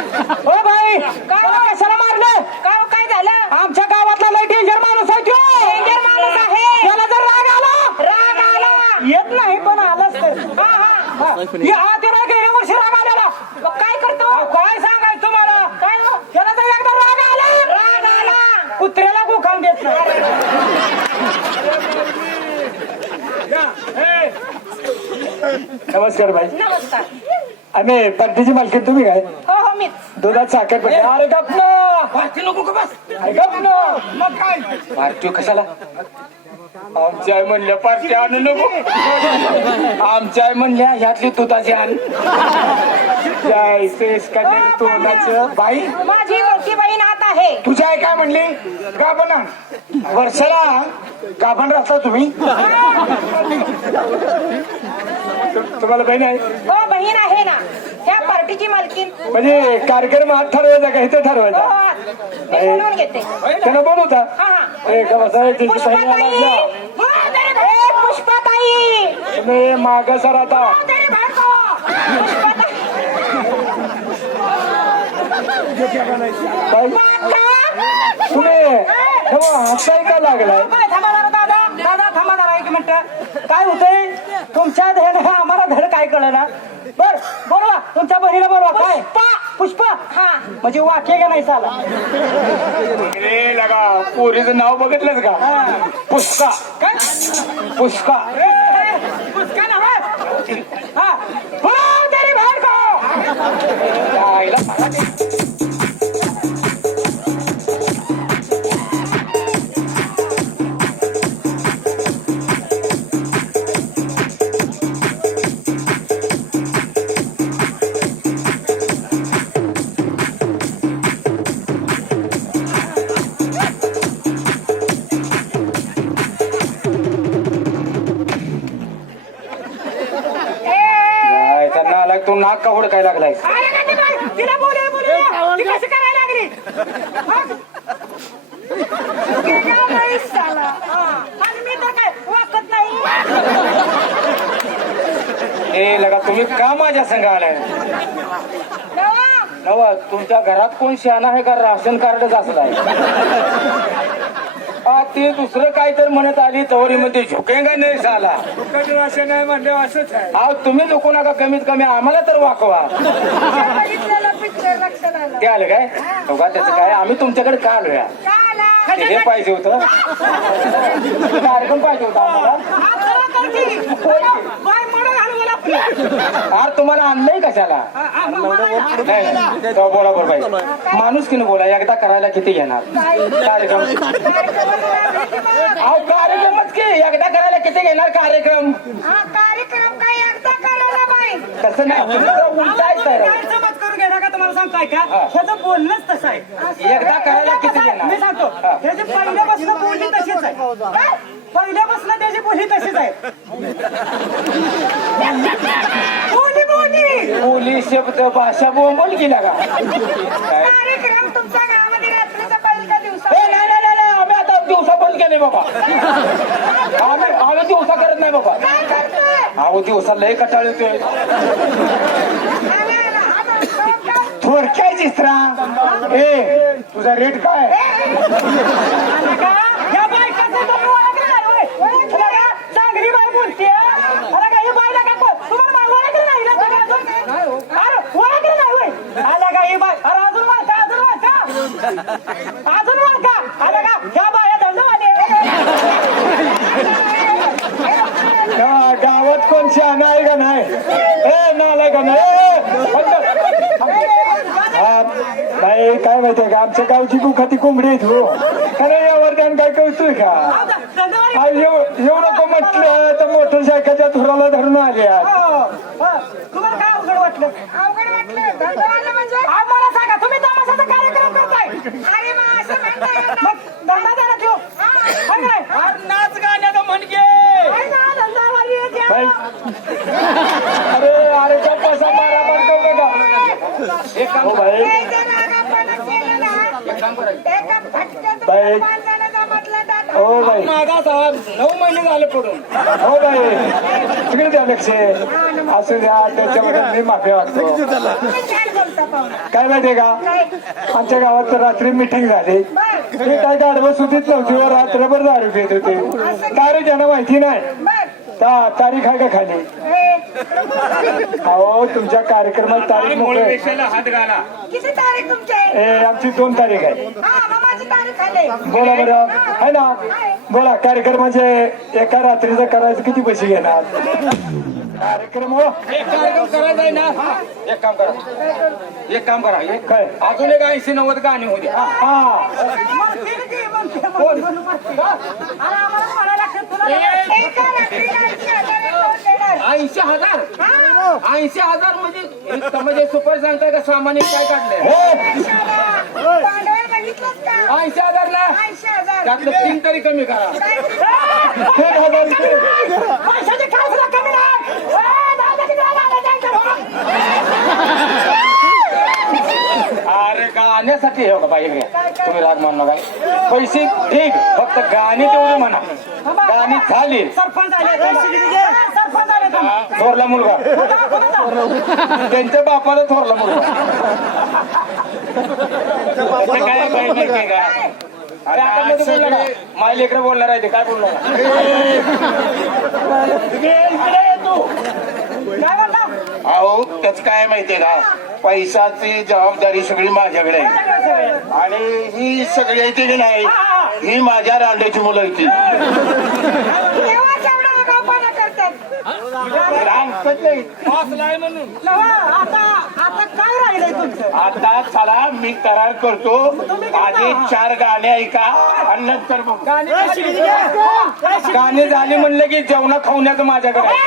हो भाई काय कशाला मारलं? काय काय झालं? आमच्या गावातला लय डेंजर माणूस आहे डेंजर माणूस आहे. त्याला जर राग आला? राग आला. येत नाही पण आलाच तर हा हा. हे. हा त्याला गेल्या वर्षी राग आलेला. मग काय करतो? काय सांगायचं तुम्हाला? काय हो? त्याला जर एकदा राग आला? राग आला. कुत्र्याला गुखाम देत नाही. नमस्कार भाई. नमस्कार. आम्ही पार्टीची मालकीन तुम्ही काय? हो हो दुधात साखर पाहिजे अरे गप नको का बस. अरे गप ना! मग काय? पार्टी कशाला? आमच्या आई म्हणल्या पार्टी आणू नको. आमच्या आई म्हणल्या ह्यातली दुधाची आण. जायचं इसका ते दुधाचं बाई माझी मोठी बहीण आत आहे. तुझी आई काय म्हणली? गाभण. वर्षाला गाभण राहता तुम्ही? तु- तुम्हाला बहीण आहे? हो बहीण आहे ना. ह्या पार्टीची मालकीन म्हणजे कार्यक्रम आज ठरवायचा का इथं हो ठरवायचा आत. मी बोलवून घेते. त्यानं बोलवता हा हा. ए, का बसा, ए, तिची बहीण पुष्पाताई आणायला. ए, पुष्पाताई! तुम्ही माग सर आता. को. पुष्पाताई! काय? तुम्ही हसाय का लागलाय? थांबा. एक मिनिट काय होतंय? तुमच्या ध्यान आम्हाला धड काय कळलं ना? बर बोलवा. तुमच्या बहिणीला बोलवा. काय? पुष्पा. हा. म्हणजे वाक्य का नाही लगा पोरीचं नाव बघितलंच का? पुष्का काय? पुष्का काय वाकत नाही? ए लगा तुम्ही का माझ्या संघ आलाय? नवा तुमच्या घरात कोण शहाणा आहे का? राशन कार्डच असलाय आ, ते दुसरं काय तर म्हणत आली तवरी मध्ये झुकेगा नाही साला राशन आहे म्हणले असंच आहे. अहो तुम्ही झुकू नका कमीत कमी आम्हाला तर वाकवा. ते आलं काय? बघा त्याचं काय आम्ही तुमच्याकडे का आलोया? का आला? ते हे पाहिजे होतं. कार्यक्रम पाहिजे होता आम्हाला. अरे तुम्हाला आणलंय कशाला. नाही तेव्हा बोला बरं बाई. माणूस की बोला एकदा करायला किती घेणार? कार्यक्रम. अहो कार्यक्रमच की एकदा करायला किती घेणार कार्यक्रम? हा कार्यक्रम काय एकदा करायला बाई? तसं नाही उलटायचं सांगताय का हा. ह्याचं बोलणंच तसं आहे. एकदा करायला किती मी घेणार? सांगतो. हा. त्याची पहिल्यापासून बोलली तशीच आहे. काय? पहिल्यापासून त्याची बोली तशीच आहे. बोली बोली. बोली शब्द भाषा बोल गेला का? काय? कार्यक्रम तुमच्या गावामध्ये रात्रीचा बैल का दिवसा ए, नाही नाही नाही नाही, आम्ही आता दिवसा बंद केले बाबा. आम्ही आम्ही दिवसा करत नाही बाबा. काय करतोय? अहो दिवसा लय कटाळ येतोय. आला. हा चित्रा ए तुझा रेट काय? आला का? या बायकाचं तुम्ही ओळखलं नाही, होय? आला का? चांगली बाई बोलते आला का ही बाईला का कोण? तुम्हाला बाई ओळखलं नाही ना तुम्ही अजून? अरे, ओळखलं नाही होय? आला का ही बाई अरे अजून ओळखा अजून ओळखा अजून ओळखा आला का ह्या बाया धंदावाले गावात कोण शहाणा आहे का नाही? ए नालाय का नाही बाई काय माहितीये का? आमच्या गावची कुखाती कोंबडी आहेत हो अरे यावर त्यानं काय कळतोय का? येऊ नको म्हटलं तर मोटरसायकलच्या धुराला धरून आल्या हो, हो. तुम्हाला काय अवघड वाटलं? अवघड वाटलं धंदावाला म्हणजे आम्हाला सांगा तुम्ही तमाशाचा कार्यक्रम करताय अरे मग असं म्हणता येत मग धंदा झाला त्यो हाय काय? नाच गाण्याचं म्हणजे हाय ना, धंदावाली आहे त्या. बाई अरे अरे का कसा मारा मार करू नका एक काम हो बाई. बाई. हो बाई. माझा साहेब नऊ महिने झाले पडून. हो बाई. तिकडे द्या लक्ष. असू द्या त्याच्याबद्दल मी माफी वाटतो काय माहितीये का? आमच्या गावात तर रात्री मिटिंग झाली. ते काय गाडवं सुधीत नव्हती व रात्रभर दारू घेत होते. दारू ज्यांना माहिती नाही. तारीख आहे का खाली? हे, अहो तुमच्या कार्यक्रमात तारीख मोकळे वेशाला हात घाला. किती तारीख तुमची आहे? ए आमची दोन तारीख आहे. हा बोला बरं. आहे ना. बोला कार्यक्रमाचे एका रात्रीचं करायचं किती पैसे घेणार? कार्यक्रम हो. एक कार्यक्रम करायचा आहे ना. एक काम करा. एक काम करा. एक काय? अजून एक ऐंशी नव्वद गाणी होऊ द्या. हा. की ऐंशी हजार. ऐंशी हजार म्हणजे म्हणजे सुपर सांगताय का सामान्य काय काढलंय हो ऐंशी हजारला त्यातलं तीन तरी कमी करा. अरे गाण्यासाठी हे बघा बाई. तुम्ही राग मानू काय पैसे ठीक फक्त गाणी तेवढी म्हणा गाणी झाली सरपंच आले सरपंच आले तुम्ही. थोरला मुलगा. त्यांच्या बापाला थोरला मुलगा. काय माहीत नाही का? अरे आता मध्ये बोलला ना माझ्या लेकरं बोलणार आहे ते काय बोलणार? काय म्हणता अहो त्याच काय माहितीये का? पैशाची जबाबदारी सगळी माझ्याकडे आहे. आणि ही सगळी नाही? ही माझ्या रांड्याची मुलं येतील रांगत नाही म्हणून नवा, आता आता काय राहिलंय तुमचं आता चला मी करार करतो आधी चार गाणे ऐका आणि नंतर बघू. गाणी झाली म्हणलं की जेवणा खावण्याचं माझ्याकडे आहे.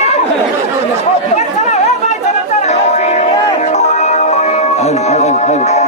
चला, ए, बाय, चला, चला. हल, हल, हल.